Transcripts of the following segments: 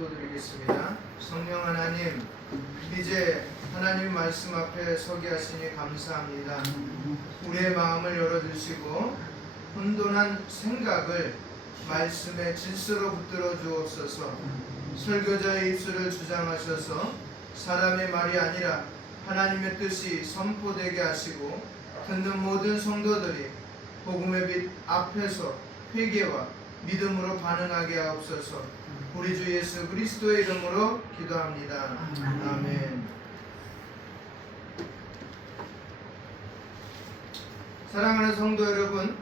기도드리겠습니다. 성령 하나님, 이제 하나님 말씀 앞에 서게 하시니 감사합니다. 우리의 마음을 열어주시고 혼돈한 생각을 말씀의 질서로 붙들어 주옵소서. 설교자의 입술을 주장하셔서 사람의 말이 아니라 하나님의 뜻이 선포되게 하시고 듣는 모든 성도들이 복음의 빛 앞에서 회개와 믿음으로 반응하게 하옵소서. 우리 주 예수 그리스도의 이름으로 기도합니다. 아멘. 사랑하는 성도 여러분,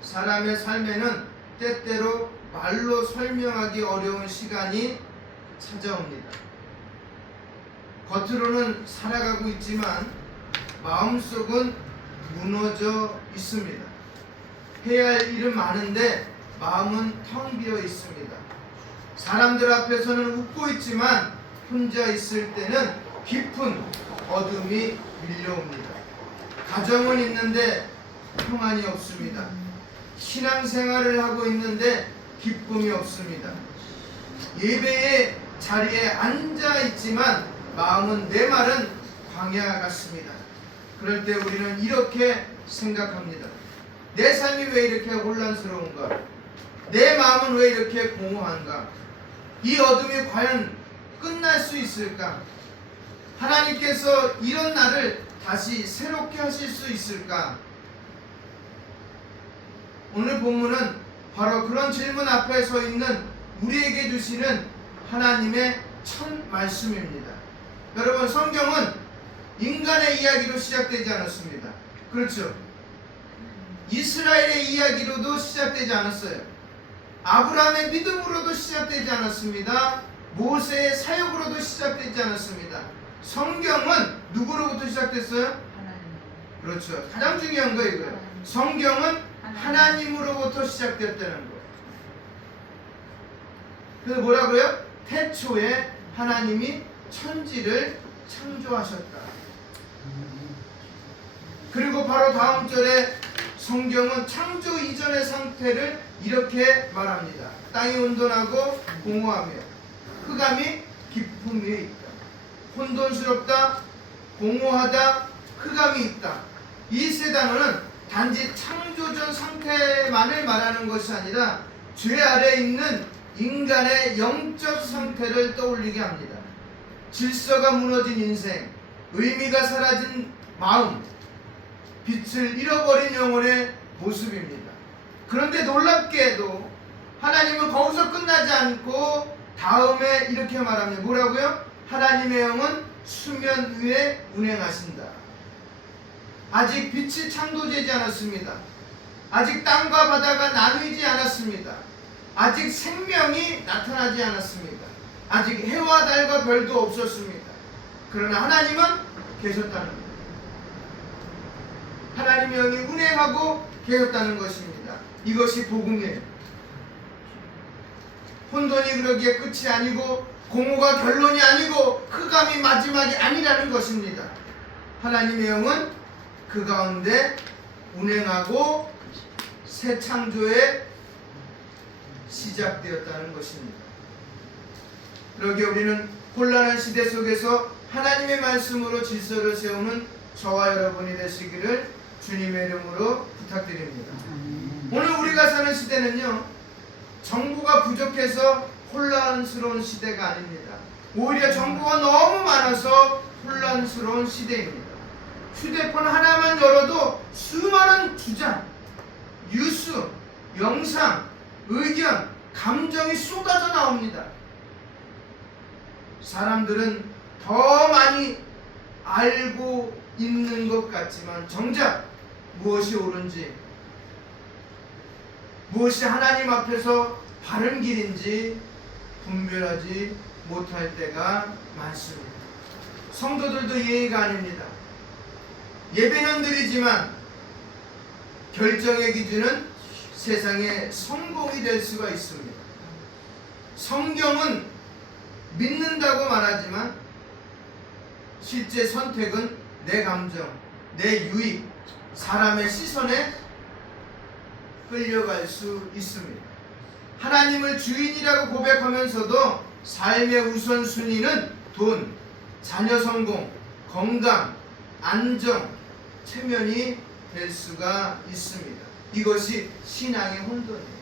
사람의 삶에는 때때로 말로 설명하기 어려운 시간이 찾아옵니다. 겉으로는 살아가고 있지만 마음속은 무너져 있습니다. 해야 할 일은 많은데 마음은 텅 비어 있습니다. 사람들 앞에서는 웃고 있지만 혼자 있을 때는 깊은 어둠이 밀려옵니다. 가정은 있는데 평안이 없습니다. 신앙생활을 하고 있는데 기쁨이 없습니다. 예배의 자리에 앉아 있지만 마음은 내 말은 광야 같습니다. 그럴 때 우리는 이렇게 생각합니다. 내 삶이 왜 이렇게 혼란스러운가? 내 마음은 왜 이렇게 공허한가? 이 어둠이 과연 끝날 수 있을까? 하나님께서 이런 나를 다시 새롭게 하실 수 있을까? 오늘 본문은 바로 그런 질문 앞에 서 있는 우리에게 주시는 하나님의 첫 말씀입니다. 여러분, 성경은 인간의 이야기로 시작되지 않았습니다. 그렇죠? 이스라엘의 이야기로도 시작되지 않았어요. 아브라함의 믿음으로도 시작되지 않았습니다. 모세의 사역으로도 시작되지 않았습니다. 성경은 누구로부터 시작됐어요? 하나님. 그렇죠. 가장 중요한 거 이거예요. 성경은 하나님으로부터 시작됐다는 거예요. 그래서 뭐라고요? 태초에 하나님이 천지를 창조하셨다. 그리고 바로 다음 절에 성경은 창조 이전의 상태를 이렇게 말합니다. 땅이 혼돈하고 공허하며 흑암이 깊음 위에 있다. 혼돈스럽다, 공허하다, 흑암이 있다. 이 세 단어는 단지 창조 전 상태만을 말하는 것이 아니라 죄 아래에 있는 인간의 영적 상태를 떠올리게 합니다. 질서가 무너진 인생, 의미가 사라진 마음, 빛을 잃어버린 영혼의 모습입니다. 그런데 놀랍게도 하나님은 거기서 끝나지 않고 다음에 이렇게 말합니다. 뭐라고요? 하나님의 영은 수면 위에 운행하신다. 아직 빛이 창조되지 않았습니다. 아직 땅과 바다가 나누지 않았습니다. 아직 생명이 나타나지 않았습니다. 아직 해와 달과 별도 없었습니다. 그러나 하나님은 계셨다는 겁니다. 하나님의 영이 운행하고 계셨다는 것입니다. 이것이 복음이에요. 혼돈이 그러기에 끝이 아니고 공허가 결론이 아니고 흑암이 마지막이 아니라는 것입니다. 하나님의 영은 그 가운데 운행하고 새 창조에 시작되었다는 것입니다. 그러기에 우리는 혼란한 시대 속에서 하나님의 말씀으로 질서를 세우는 저와 여러분이 되시기를 주님의 이름으로 부탁드립니다. 오늘 우리가 사는 시대는요, 정보가 부족해서 혼란스러운 시대가 아닙니다. 오히려 정보가 너무 많아서 혼란스러운 시대입니다. 휴대폰 하나만 열어도 수많은 주장, 뉴스, 영상, 의견, 감정이 쏟아져 나옵니다. 사람들은 더 많이 알고 있는 것 같지만 정작 무엇이 옳은지, 무엇이 하나님 앞에서 바른 길인지 분별하지 못할 때가 많습니다. 성도들도 예의가 아닙니다. 예배는 드리지만 결정의 기준은 세상의 성공이 될 수가 있습니다. 성경은 믿는다고 말하지만 실제 선택은 내 감정, 내 유익, 사람의 시선에 끌려갈 수 있습니다. 하나님을 주인이라고 고백하면서도 삶의 우선순위는 돈, 자녀 성공, 건강, 안정, 체면이 될 수가 있습니다. 이것이 신앙의 혼돈입니다.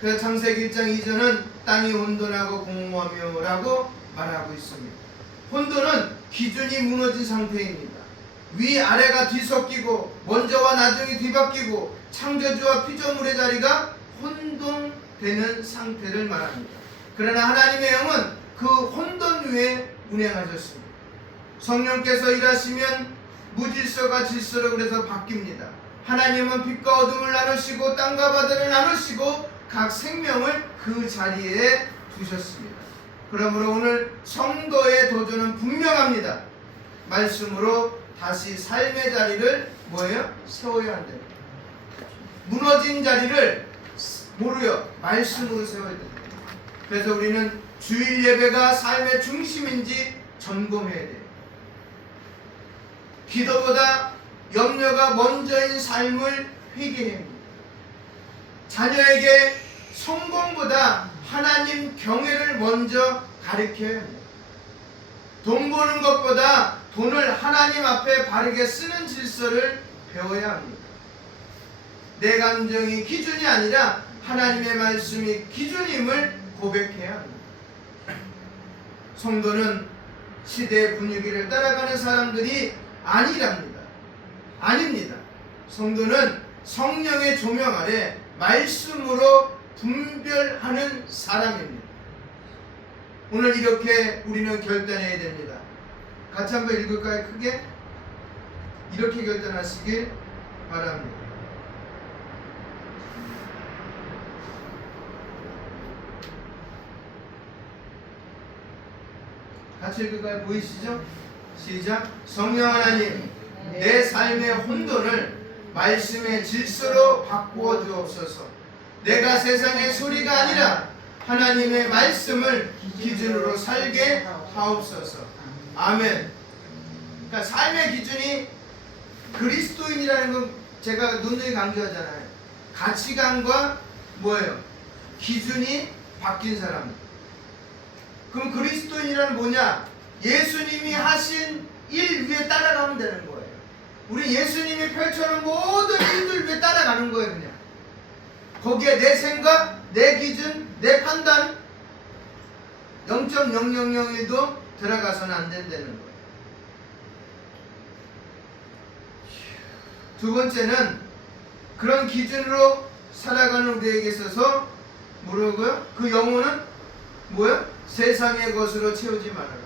그래서 창세기 1장 2절은 땅이 혼돈하고 공허하며라고 말하고 있습니다. 혼돈은 기준이 무너진 상태입니다. 위아래가 뒤섞이고 먼저와 나중에 뒤바뀌고 창조주와 피조물의 자리가 혼돈되는 상태를 말합니다. 그러나 하나님의 영은 그 혼돈 위에 운행하셨습니다. 성령께서 일하시면 무질서가 질서로 그래서 바뀝니다. 하나님은 빛과 어둠을 나누시고 땅과 바다를 나누시고 각 생명을 그 자리에 두셨습니다. 그러므로 오늘 성도의 도전은 분명합니다. 말씀으로 다시 삶의 자리를 뭐예요? 세워야 한다. 무너진 자리를 뭐로요? 말씀으로 세워야 된다. 그래서 우리는 주일 예배가 삶의 중심인지 점검해야 돼요. 기도보다 염려가 먼저인 삶을 회개해야 합니다. 자녀에게 성공보다 하나님 경외를 먼저 가르쳐야 합니다. 돈 버는 것보다 돈을 하나님 앞에 바르게 쓰는 질서를 배워야 합니다. 내 감정이 기준이 아니라 하나님의 말씀이 기준임을 고백해야 합니다. 성도는 시대의 분위기를 따라가는 사람들이 아니랍니다. 아닙니다. 성도는 성령의 조명 아래 말씀으로 분별하는 사람입니다. 오늘 이렇게 우리는 결단해야 됩니다. 같이 한번 읽을까요? 크게? 이렇게 결단하시길 바랍니다. 같이 읽을까요? 보이시죠? 시작. 성령 하나님, 내 삶의 혼돈을 말씀의 질서로 바꾸어 주옵소서. 내가 세상의 소리가 아니라 하나님의 말씀을 기준으로 살게 하옵소서. 아멘. 그러니까 삶의 기준이 그리스도인이라는 건 제가 눈누이 강조하잖아요. 가치관과 뭐예요? 기준이 바뀐 사람. 그럼 그리스도인이라는 뭐냐? 예수님이 하신 일 위에 따라가면 되는 거예요. 우리 예수님이 펼쳐놓은 모든 일들 위에 따라가는 거예요. 그냥 거기에 내 생각, 내 기준, 내 판단 0.0001도 들어가서는 안 된다는 거예요. 두 번째는 그런 기준으로 살아가는 우리에게 있어서 뭐라고요? 그 영혼은 뭐예요? 세상의 것으로 채우지 말아라.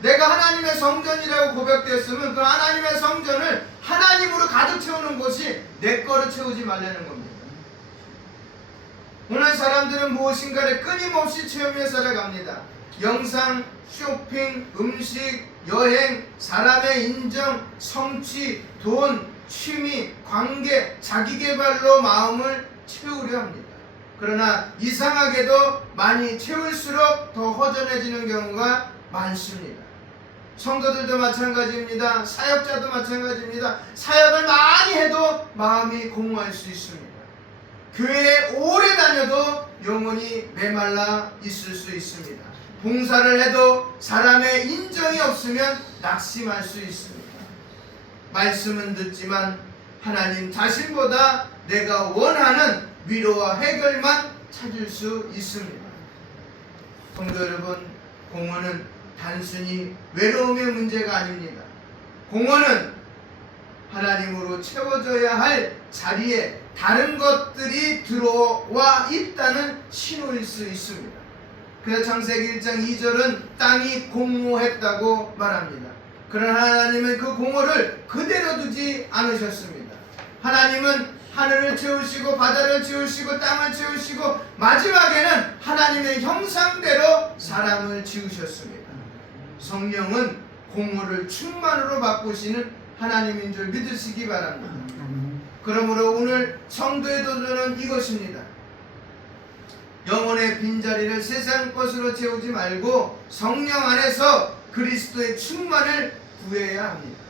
내가 하나님의 성전이라고 고백되었으면 그 하나님의 성전을 하나님으로 가득 채우는 것이 내 거로 채우지 말라는 겁니다. 오늘 사람들은 무엇인가를 끊임없이 채우며 살아갑니다. 영상, 쇼핑, 음식, 여행, 사람의 인정, 성취, 돈, 취미, 관계, 자기개발로 마음을 채우려 합니다. 그러나 이상하게도 많이 채울수록 더 허전해지는 경우가 많습니다. 성도들도 마찬가지입니다. 사역자도 마찬가지입니다. 사역을 많이 해도 마음이 공허할 수 있습니다. 교회에 오래 다녀도 영혼이 메말라 있을 수 있습니다. 봉사를 해도 사람의 인정이 없으면 낙심할 수 있습니다. 말씀은 듣지만 하나님 자신보다 내가 원하는 위로와 해결만 찾을 수 있습니다. 성도 여러분, 공허는 단순히 외로움의 문제가 아닙니다. 공허는 하나님으로 채워져야 할 자리에 다른 것들이 들어와 있다는 신호일 수 있습니다. 그래서 창세기 1장 2절은 땅이 공허했다고 말합니다. 그러나 하나님은 그 공허를 그대로 두지 않으셨습니다. 하나님은 하늘을 채우시고 바다를 채우시고 땅을 채우시고 마지막에는 하나님의 형상대로 사람을 지으셨습니다. 성령은 공허를 충만으로 바꾸시는 하나님인 줄 믿으시기 바랍니다. 그러므로 오늘 성도의 도전은 이것입니다. 영혼의 빈자리를 세상 것으로 채우지 말고 성령 안에서 그리스도의 충만을 구해야 합니다.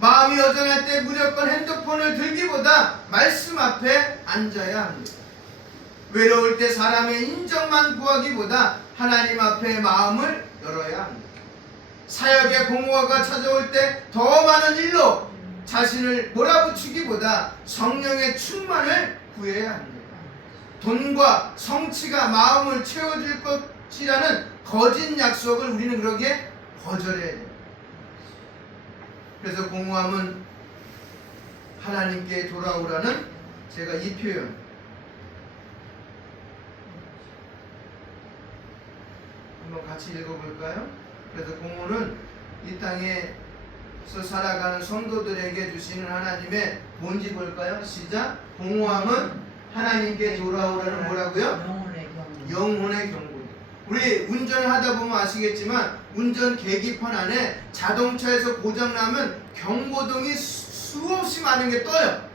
마음이 여전할 때 무조건 핸드폰을 들기보다 말씀 앞에 앉아야 합니다. 외로울 때 사람의 인정만 구하기보다 하나님 앞에 마음을 열어야 합니다. 사역의 공허가 찾아올 때 더 많은 일로 자신을 몰아붙이기보다 성령의 충만을 구해야 합니다. 돈과 성취가 마음을 채워줄 것이라는 거짓 약속을 우리는 그러기에 거절해야 돼요. 그래서 공허함은 하나님께 돌아오라는 제가 이 표현 한번 같이 읽어볼까요? 그래서 공허는 이 땅에서 살아가는 성도들에게 주시는 하나님의 뭔지 볼까요? 시작. 공허함은 하나님께 돌아오라는 뭐라고요? 영혼의 경고. 우리 운전을 하다 보면 아시겠지만 운전 계기판 안에 자동차에서 고장나면 경고등이 수없이 많은 게 떠요.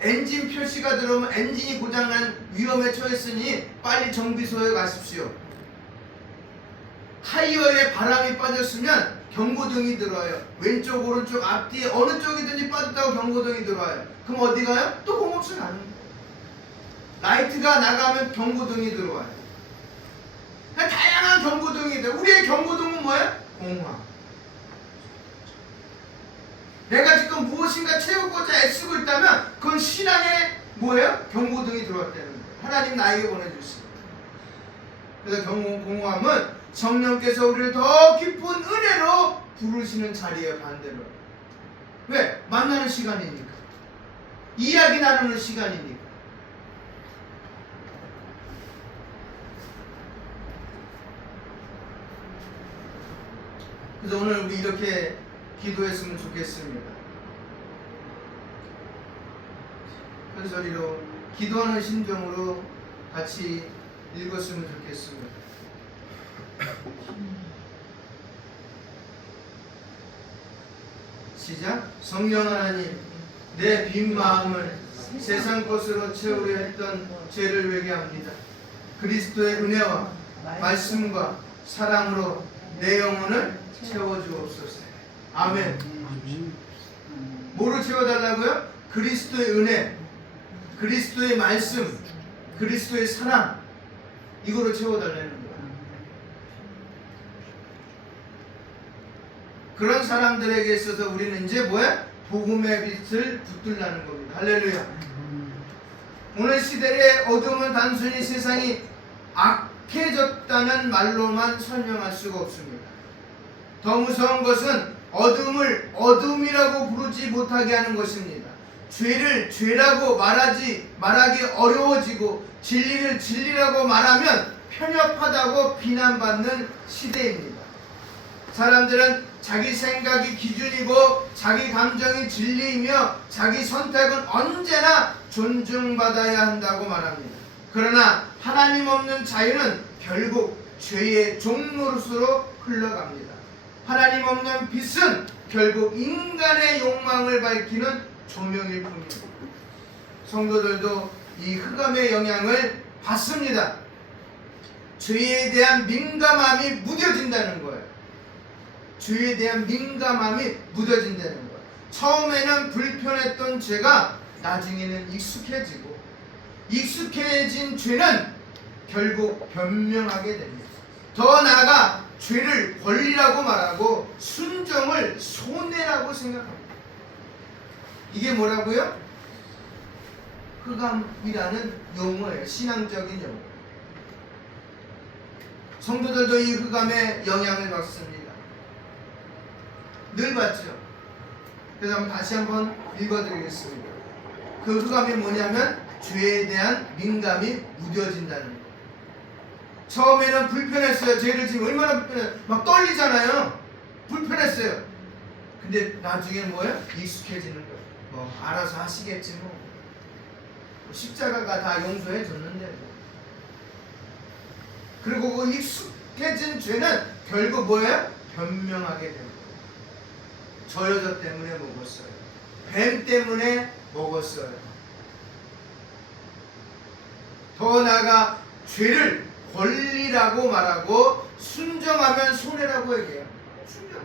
엔진 표시가 들어오면 엔진이 고장난 위험에 처했으니 빨리 정비소에 가십시오. 타이어에 바람이 빠졌으면 경고등이 들어와요. 왼쪽 오른쪽 앞뒤 어느 쪽이든지 빠졌다고 경고등이 들어와요. 그럼 어디 가요? 또 공업소 가는 거예요. 라이트가 나가면 경고등이 들어와요. 다양한 경고등이 돼요. 우리의 경고등은 뭐예요? 공허함. 내가 지금 무엇인가 채우고자 애쓰고 있다면 그건 신앙의 뭐예요? 경고등이 들어왔다는 거예요. 하나님 나에게 보내주신. 그래서 공허함은 성령께서 우리를 더 깊은 은혜로 부르시는 자리에 반대로. 왜? 만나는 시간이니까. 이야기 나누는 시간이니까. 그래서 오늘 우리 이렇게 기도했으면 좋겠습니다. 큰 소리로 기도하는 심정으로 같이 읽었으면 좋겠습니다. 시작. 성령 하나님, 내 빈 마음을 세상 것으로 채우려 했던 죄를 회개합니다. 그리스도의 은혜와 말씀과 사랑으로 내 영혼을 채워주옵소서. 아멘. 뭐로 채워달라고요? 그리스도의 은혜, 그리스도의 말씀, 그리스도의 사랑, 이거로 채워달라는 거예요. 그런 사람들에게 있어서 우리는 이제 뭐야? 복음의 빛을 붙들라는 겁니다. 할렐루야. 오늘 시대의 어둠은 단순히 세상이 악해졌다는 말로만 설명할 수가 없습니다. 더 무서운 것은 어둠을 어둠이라고 부르지 못하게 하는 것입니다. 죄를 죄라고 말하기 어려워지고 진리를 진리라고 말하면 편협하다고 비난받는 시대입니다. 사람들은 자기 생각이 기준이고 자기 감정이 진리이며 자기 선택은 언제나 존중받아야 한다고 말합니다. 그러나 하나님 없는 자유는 결국 죄의 종노릇으로 흘러갑니다. 하나님 없는 빛은 결국 인간의 욕망을 밝히는 조명일 뿐입니다. 성도들도 이 흑암의 영향을 받습니다. 죄에 대한 민감함이 무뎌진다는 거예요. 죄에 대한 민감함이 무뎌진다는 거예요. 처음에는 불편했던 죄가 나중에는 익숙해지고 익숙해진 죄는 결국 변명하게 됩니다. 더 나아가 죄를 권리라고 말하고 순종을 손해라고 생각합니다. 이게 뭐라고요? 흑암이라는 용어예요. 신앙적인 용어. 성도들도 이 흑암의 영향을 받습니다. 늘 받죠. 그래서 다시 한번 읽어드리겠습니다. 그 흑암이 뭐냐면 죄에 대한 민감이 무뎌진다는 거예요. 처음에는 불편했어요. 죄를 지금 얼마나 불편해요. 막 떨리잖아요. 불편했어요. 근데 나중에 뭐예요? 익숙해지는 거예요. 뭐 알아서 하시겠지 뭐. 십자가가 다 용서해 줬는데. 그리고 그 익숙해진 죄는 결국 뭐예요? 변명하게 됩니다. 저 여자 때문에 먹었어요. 뱀 때문에 먹었어요. 더 나아가 죄를 권리라고 말하고 순정하면 손해라고 얘기해요. 순정.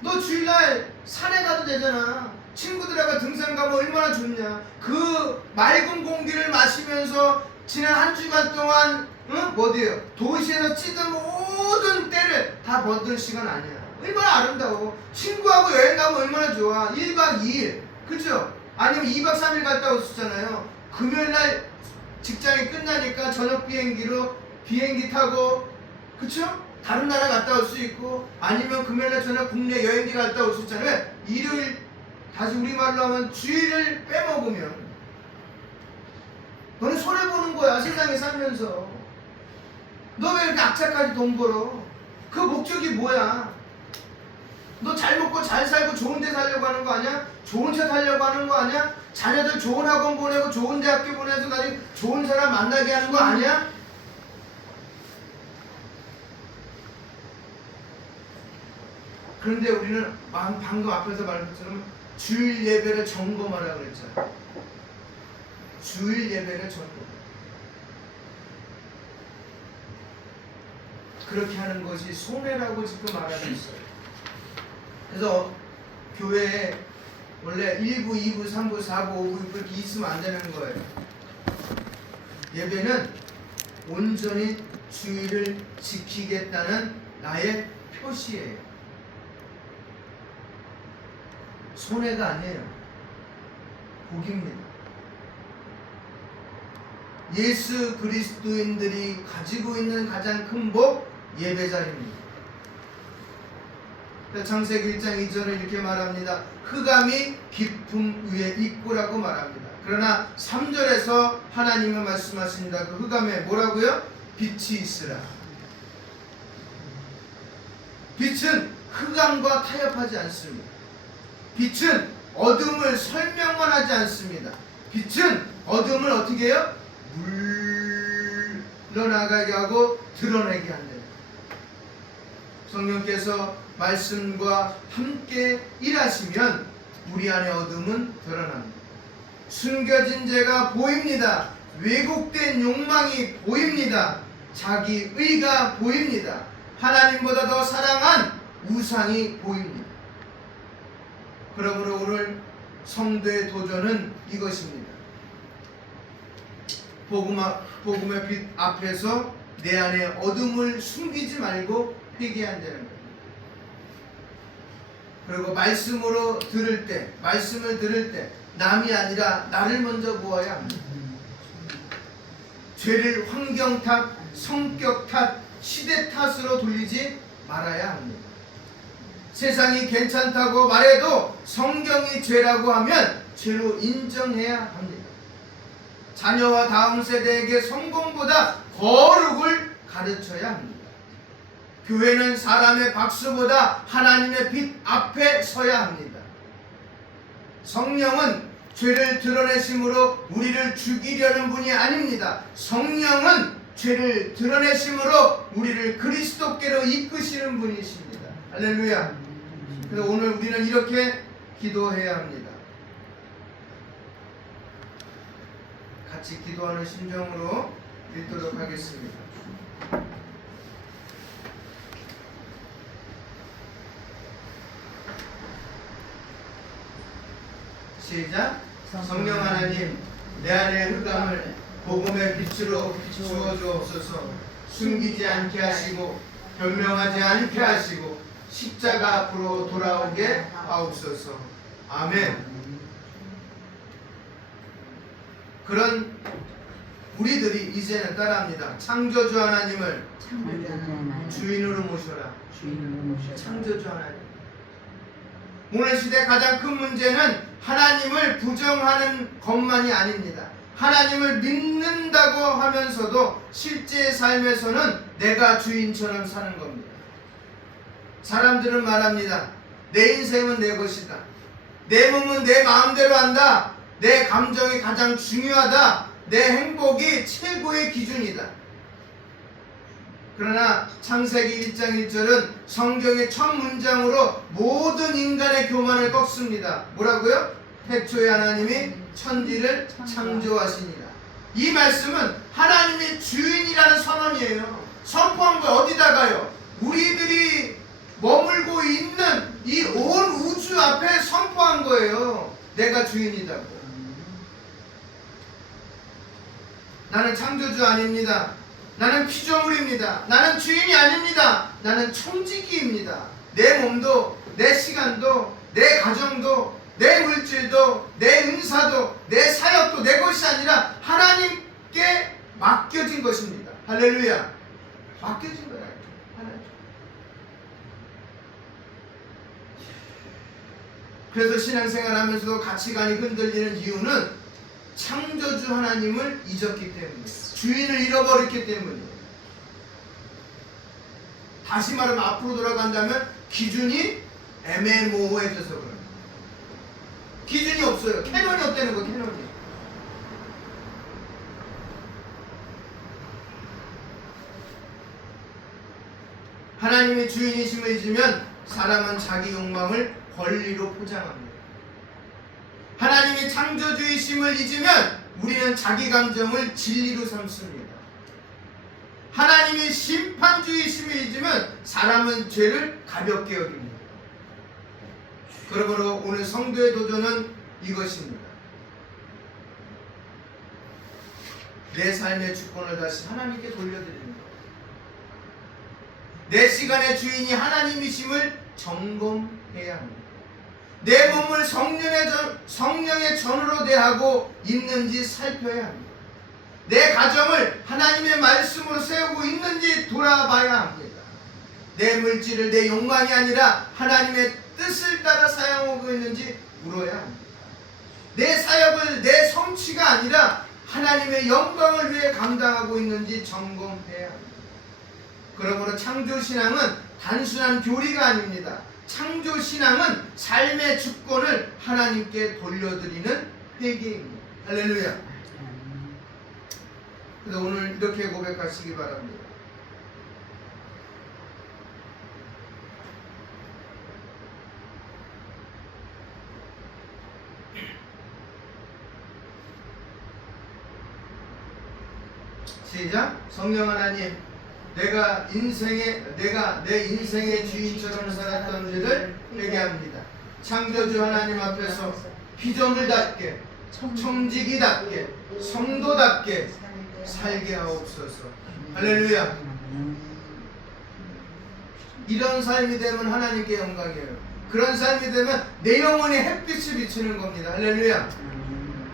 너 주일날 산에 가도 되잖아. 친구들하고 등산 가면 얼마나 좋냐. 그 맑은 공기를 마시면서 지난 한 주간 동안 어디에요? 도시에서 찌든 모든 때를 다 버든 시간 아니야. 얼마나 아름다워. 친구하고 여행 가면 얼마나 좋아. 1박 2일 그죠? 아니면 2박 3일 갔다 오셨잖아요. 금요일날 직장이 끝나니까 저녁 비행기 타고 그쵸? 다른 나라 갔다 올 수 있고, 아니면 금요일날 저녁 국내 여행지 갔다 올 수 있잖아요. 일요일 다시 우리말로 하면 주일을 빼먹으면 너는 손해보는 거야. 세상에 살면서 너 왜 이렇게 악착까지 돈 벌어? 그 목적이 뭐야? 너 잘 먹고 잘 살고 좋은 데 살려고 하는 거 아니야? 좋은 차 타려고 하는 거 아니야? 자녀들 좋은 학원 보내고 좋은 대학교 보내서 나중에 좋은 사람 만나게 하는 거 아니야? 그런데 우리는 방금 앞에서 말한 것처럼 주일 예배를 점검하라고 그랬잖아요. 주일 예배를 점검. 그렇게 하는 것이 손해라고 지금 말하고 있어요. 그래서 교회에 원래 1부, 2부, 3부, 4부, 5부 이렇게 있으면 안 되는 거예요. 예배는 온전히 주일을 지키겠다는 나의 표시예요. 손해가 아니에요. 복입니다. 예수 그리스도인들이 가지고 있는 가장 큰 복, 예배자입니다. 창세기 1장 2절을 이렇게 말합니다. 흑암이 깊음 위에 있고라고 말합니다. 그러나 3절에서 하나님은 말씀하십니다. 그 흑암에 뭐라고요? 빛이 있으라. 빛은 흑암과 타협하지 않습니다. 빛은 어둠을 설명만 하지 않습니다. 빛은 어둠을 어떻게 해요? 물러나가게 하고 드러내게 한다. 성령께서 말씀과 함께 일하시면 우리 안의 어둠은 드러납니다. 숨겨진 죄가 보입니다. 왜곡된 욕망이 보입니다. 자기 의가 보입니다. 하나님보다 더 사랑한 우상이 보입니다. 그러므로 오늘 성도의 도전은 이것입니다. 복음의 빛 앞에서 내 안에 어둠을 숨기지 말고 회개한다는 겁니다. 그리고 말씀을 들을 때 남이 아니라 나를 먼저 보아야 합니다. 죄를 환경 탓, 성격 탓, 시대 탓으로 돌리지 말아야 합니다. 세상이 괜찮다고 말해도 성경이 죄라고 하면 죄로 인정해야 합니다. 자녀와 다음 세대에게 성공보다 거룩을 가르쳐야 합니다. 교회는 사람의 박수보다 하나님의 빛 앞에 서야 합니다. 성령은 죄를 드러내심으로 우리를 죽이려는 분이 아닙니다. 성령은 죄를 드러내심으로 우리를 그리스도께로 이끄시는 분이십니다. 할렐루야. 그래서 오늘 우리는 이렇게 기도해야 합니다. 같이 기도하는 심정으로 읽도록 하겠습니다. 시작. 성령 하나님, 내 안의 흑암을 복음의 빛으로 비추어 주옵소서. 숨기지 않게 하시고 변명하지 않게 하시고 십자가 앞으로 돌아오게 하옵소서. 아멘. 그런 우리들이 이제는 따라합니다. 창조주 하나님을 주인으로 모셔라. 창조주 하나님. 오늘 시대 가장 큰 문제는 하나님을 부정하는 것만이 아닙니다. 하나님을 믿는다고 하면서도 실제 삶에서는 내가 주인처럼 사는 겁니다. 사람들은 말합니다. 내 인생은 내 것이다. 내 몸은 내 마음대로 한다. 내 감정이 가장 중요하다. 내 행복이 최고의 기준이다. 그러나 창세기 1장 1절은 성경의 첫 문장으로 모든 인간의 교만을 꺾습니다. 뭐라고요? 태초에 하나님이 천지를 창조하시니라. 이 말씀은 하나님이 주인이라는 선언이에요. 선포한 거 어디다가요? 우리들이 머물고 있는 이 온 우주 앞에 선포한 거예요. 내가 주인이다고. 나는 창조주 아닙니다. 나는 피조물입니다. 나는 주인이 아닙니다. 나는 청지기입니다. 내 몸도, 내 시간도, 내 가정도, 내 물질도, 내 은사도, 내 사역도 내 것이 아니라 하나님께 맡겨진 것입니다. 할렐루야. 맡겨진 거야. 하나님. 그래서 신앙생활 하면서도 가치관이 흔들리는 이유는 창조주 하나님을 잊었기 때문이에요. 주인을 잃어버렸기 때문이에요. 다시 말하면 앞으로 돌아간다면 기준이 애매모호해져서 그래요. 기준이 없어요. 캐논이 없다는 거예요. 캐논이. 하나님의 주인이심을 잊으면 사람은 자기 욕망을 권리로 포장합니다. 하나님의 창조주이심을 잊으면 우리는 자기 감정을 진리로 삼습니다. 하나님의 심판주이심을 잊으면 사람은 죄를 가볍게 여깁니다. 그러므로 오늘 성도의 도전은 이것입니다. 내 삶의 주권을 다시 하나님께 돌려드리는 것. 내 시간의 주인이 하나님이심을 점검해야 합니다. 내 몸을 성령의 전으로 대하고 있는지 살펴야 합니다. 내 가정을 하나님의 말씀으로 세우고 있는지 돌아봐야 합니다. 내 물질을 내 욕망이 아니라 하나님의 뜻을 따라 사용하고 있는지 물어야 합니다. 내 사역을 내 성취가 아니라 하나님의 영광을 위해 감당하고 있는지 점검해야 합니다. 그러므로 창조신앙은 단순한 교리가 아닙니다. 창조신앙은 삶의 주권을 하나님께 돌려드리는 회개입니다. 할렐루야. 그래서 오늘 이렇게 고백하시기 바랍니다. 시작. 성령 하나님, 내가 내 인생의 주인처럼 살았던 죄를 회개합니다. 창조주 하나님 앞에서 피조물답게, 청지기답게, 성도답게 살게 하옵소서. 할렐루야. 이런 삶이 되면 하나님께 영광이에요. 그런 삶이 되면 내 영혼이 햇빛을 비추는 겁니다. 할렐루야.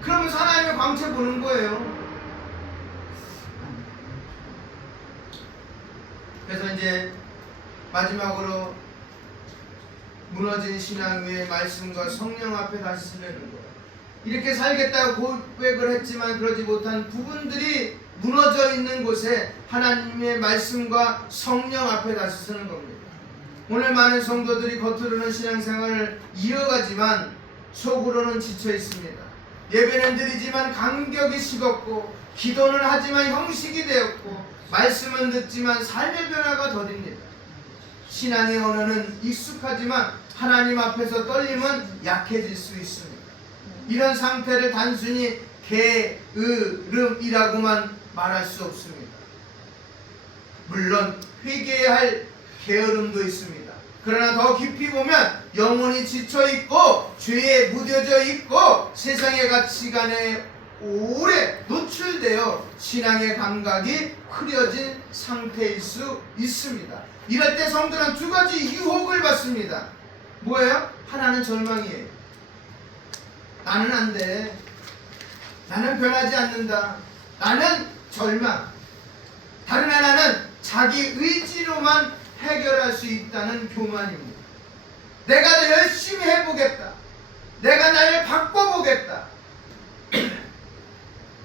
그러면서 하나님의 광채 보는 거예요. 그래서 이제 마지막으로 무너진 신앙 위에 말씀과 성령 앞에 다시 서려는 거예요. 이렇게 살겠다고 고백을 했지만 그러지 못한 부분들이 무너져 있는 곳에 하나님의 말씀과 성령 앞에 다시 서는 겁니다. 오늘 많은 성도들이 겉으로는 신앙생활을 이어가지만 속으로는 지쳐 있습니다. 예배는 드리지만 감격이 식었고, 기도는 하지만 형식이 되었고, 말씀은 듣지만 삶의 변화가 더딥니다. 신앙의 언어는 익숙하지만 하나님 앞에서 떨림은 약해질 수 있습니다. 이런 상태를 단순히 게으름이라고만 말할 수 없습니다. 물론 회개해야 할 게으름도 있습니다. 그러나 더 깊이 보면 영혼이 지쳐있고 죄에 무뎌져 있고 세상의 가치관에 오래 노출되어 신앙의 감각이 흐려진 상태일 수 있습니다. 이럴 때 성도는 두 가지 유혹을 받습니다. 뭐예요? 하나는 절망이에요. 나는 안 돼. 나는 변하지 않는다. 나는 절망. 다른 하나는 자기 의지로만 해결할 수 있다는 교만입니다. 내가 더 열심히 해보겠다. 내가 나를 바꿔보겠다.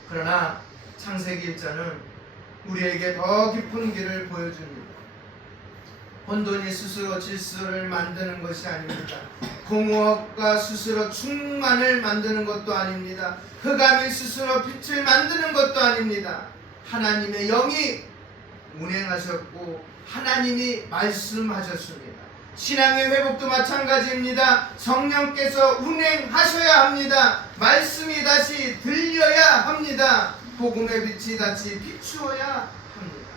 그러나 창세기 1장은 우리에게 더 깊은 길을 보여줍니다. 혼돈이 스스로 질서를 만드는 것이 아닙니다. 공허가 스스로 충만을 만드는 것도 아닙니다. 흑암이 스스로 빛을 만드는 것도 아닙니다. 하나님의 영이 운행하셨고 하나님이 말씀하셨습니다. 신앙의 회복도 마찬가지입니다. 성령께서 운행하셔야 합니다. 말씀이 다시 들려야 합니다. 복음의 빛이 다시 비추어야 합니다.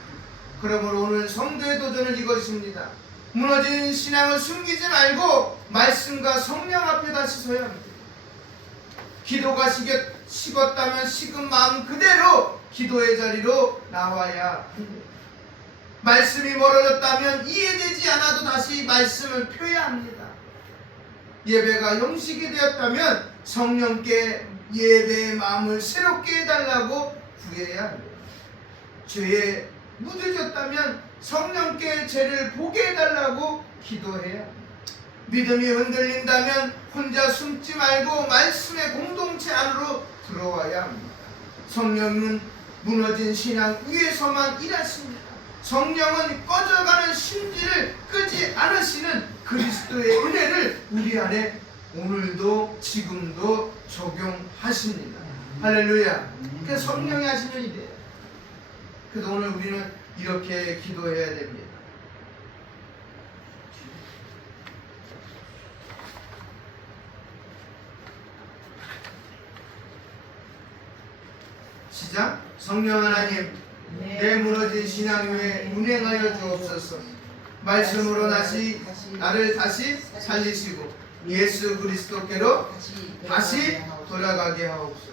그러므로 오늘 성도의 도전은 이것입니다. 무너진 신앙을 숨기지 말고 말씀과 성령 앞에 다시 서야 합니다. 기도가 식었다면 식은 마음 그대로 기도의 자리로 나와야 합니다. 말씀이 멀어졌다면 이해되지 않아도 다시 말씀을 펴야 합니다. 예배가 형식이 되었다면 성령께 예배의 마음을 새롭게 해달라고 구해야 합니다. 죄에 묻어졌다면 성령께 죄를 보게 해달라고 기도해야 합니다. 믿음이 흔들린다면 혼자 숨지 말고 말씀의 공동체 안으로 들어와야 합니다. 성령은 무너진 신앙 위에서만 일하십니다. 성령은 꺼져가는 심지를 끄지 않으시는 그리스도의 은혜를 우리 안에 오늘도 지금도 적용하십니다. 할렐루야. 그게 성령이 하시는 일이에요. 그래서 오늘 우리는 이렇게 기도해야 됩니다. 시작. 성령 하나님, 내 무너진 신앙 위에 운행하여 주옵소서. 말씀으로 나를 다시 살리시고 예수 그리스도께로 다시 돌아가게 하옵소서.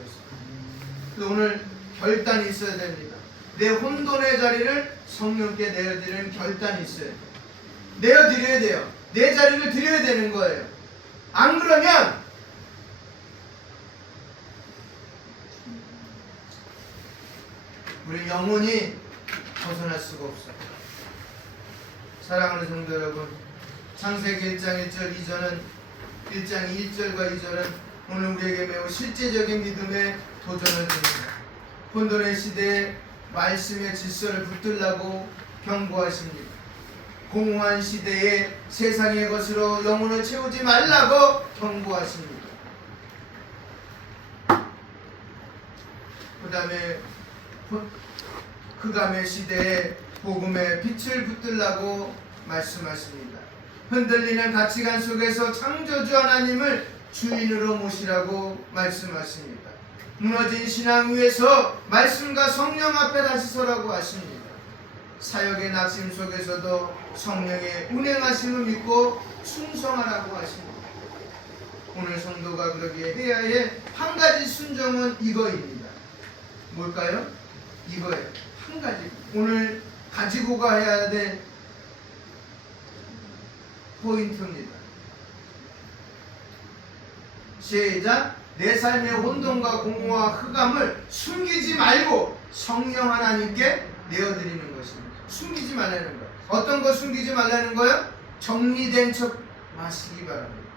오늘 결단이 있어야 됩니다. 내 혼돈의 자리를 성령께 내어드리는 결단이 있어요. 내어드려야 돼요. 내 자리를 드려야 되는 거예요. 안 그러면 우리 영혼이 벗어날 수가 없어요. 사랑하는 성도 여러분, 창세기 1장 1절 2절은 1장 1절과 2절은 오늘 우리에게 매우 실제적인 믿음의 도전을 줍니다. 혼돈의 시대에 말씀의 질서를 붙들라고 경고하십니다. 공허한 시대에 세상의 것으로 영혼을 채우지 말라고 경고하십니다. 그 다음에 흑암의 시대에 복음의 빛을 붙들라고 말씀하십니다. 흔들리는 가치관 속에서 창조주 하나님을 주인으로 모시라고 말씀하십니다. 무너진 신앙 위에서 말씀과 성령 앞에 다시 서라고 하십니다. 사역의 낙심 속에서도 성령의 운행하심을 믿고 충성하라고 하십니다. 오늘 성도가 그러기에 해야 할 한 가지 순종은 이거입니다. 뭘까요? 이거예요. 한 가지. 오늘 가지고 가야 될 포인트입니다. 시작. 내 삶의 혼돈과 공허와 흑암을 숨기지 말고 성령 하나님께 내어드리는 것입니다. 숨기지 말라는 거예요. 어떤 거 숨기지 말라는 거예요? 정리된 척 마시기 바랍니다.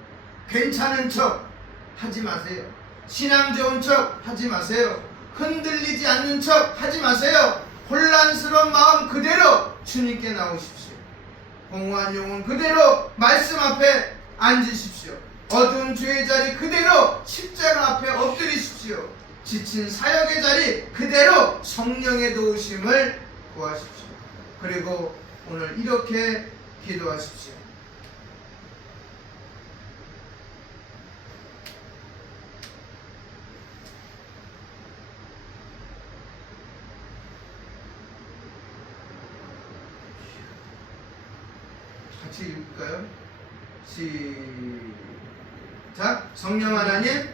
괜찮은 척 하지 마세요. 신앙 좋은 척 하지 마세요. 흔들리지 않는 척 하지 마세요. 혼란스러운 마음 그대로 주님께 나오십시오. 공허한 영혼 그대로 말씀 앞에 앉으십시오. 어두운 죄의 자리 그대로 십자가 앞에 엎드리십시오. 지친 사역의 자리 그대로 성령의 도우심을 구하십시오. 그리고 오늘 이렇게 기도하십시오. 같이 읽을까요? 시작. 성령 하나님,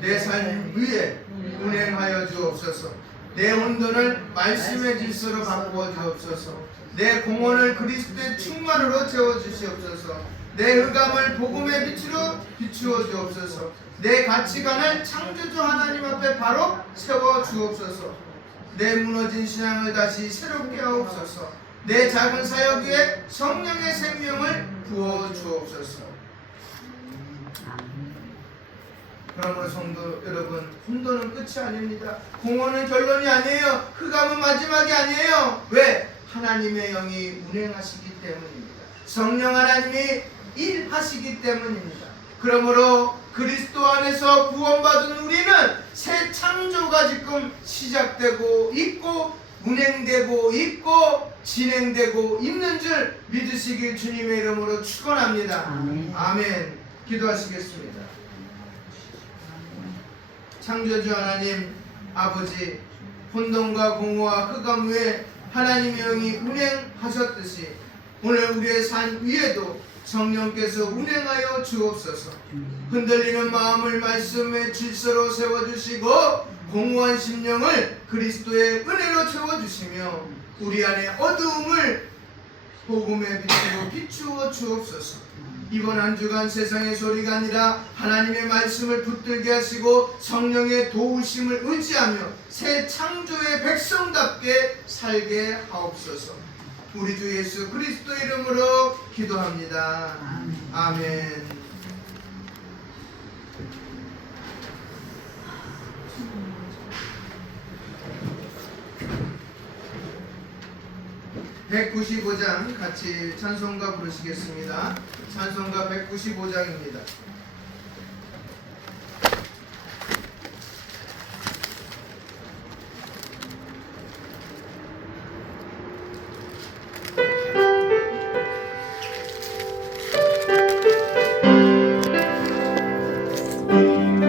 내 삶 위에 운행하여 주옵소서. 내 혼돈을 말씀의 질서로 바꾸어 주옵소서. 내 공허를 그리스도의 충만으로 채워주시옵소서. 내 흑암을 복음의 빛으로 비추어 주옵소서. 내 가치관을 창조주 하나님 앞에 바로 세워 주옵소서. 내 무너진 신앙을 다시 새롭게 하옵소서. 내 작은 사역 위에 성령의 생명을 부어 주옵소서. 그러므로 성도 여러분, 혼돈은 끝이 아닙니다. 공허는 결론이 아니에요. 흑암은 마지막이 아니에요. 왜? 하나님의 영이 운행하시기 때문입니다. 성령 하나님이 일하시기 때문입니다. 그러므로 그리스도 안에서 구원받은 우리는 새 창조가 지금 시작되고 있고 운행되고 있고 진행되고 있는 줄 믿으시길 주님의 이름으로 축원합니다. 아멘. 아멘. 기도하시겠습니다. 창조주 하나님 아버지, 혼돈과 공허와 흑암 위에 하나님의 영이 운행하셨듯이 오늘 우리의 삶 위에도 성령께서 운행하여 주옵소서. 흔들리는 마음을 말씀의 질서로 세워주시고 공허한 심령을 그리스도의 은혜로 채워주시며 우리 안에 어두움을 복음의 빛으로 비추어 주옵소서. 이번 한 주간 세상의 소리가 아니라 하나님의 말씀을 붙들게 하시고 성령의 도우심을 의지하며 새 창조의 백성답게 살게 하옵소서. 우리 주 예수 그리스도 이름으로 기도합니다. 아멘. (195장) 같이 찬송가 부르시겠습니다. 찬송가 195장입니다.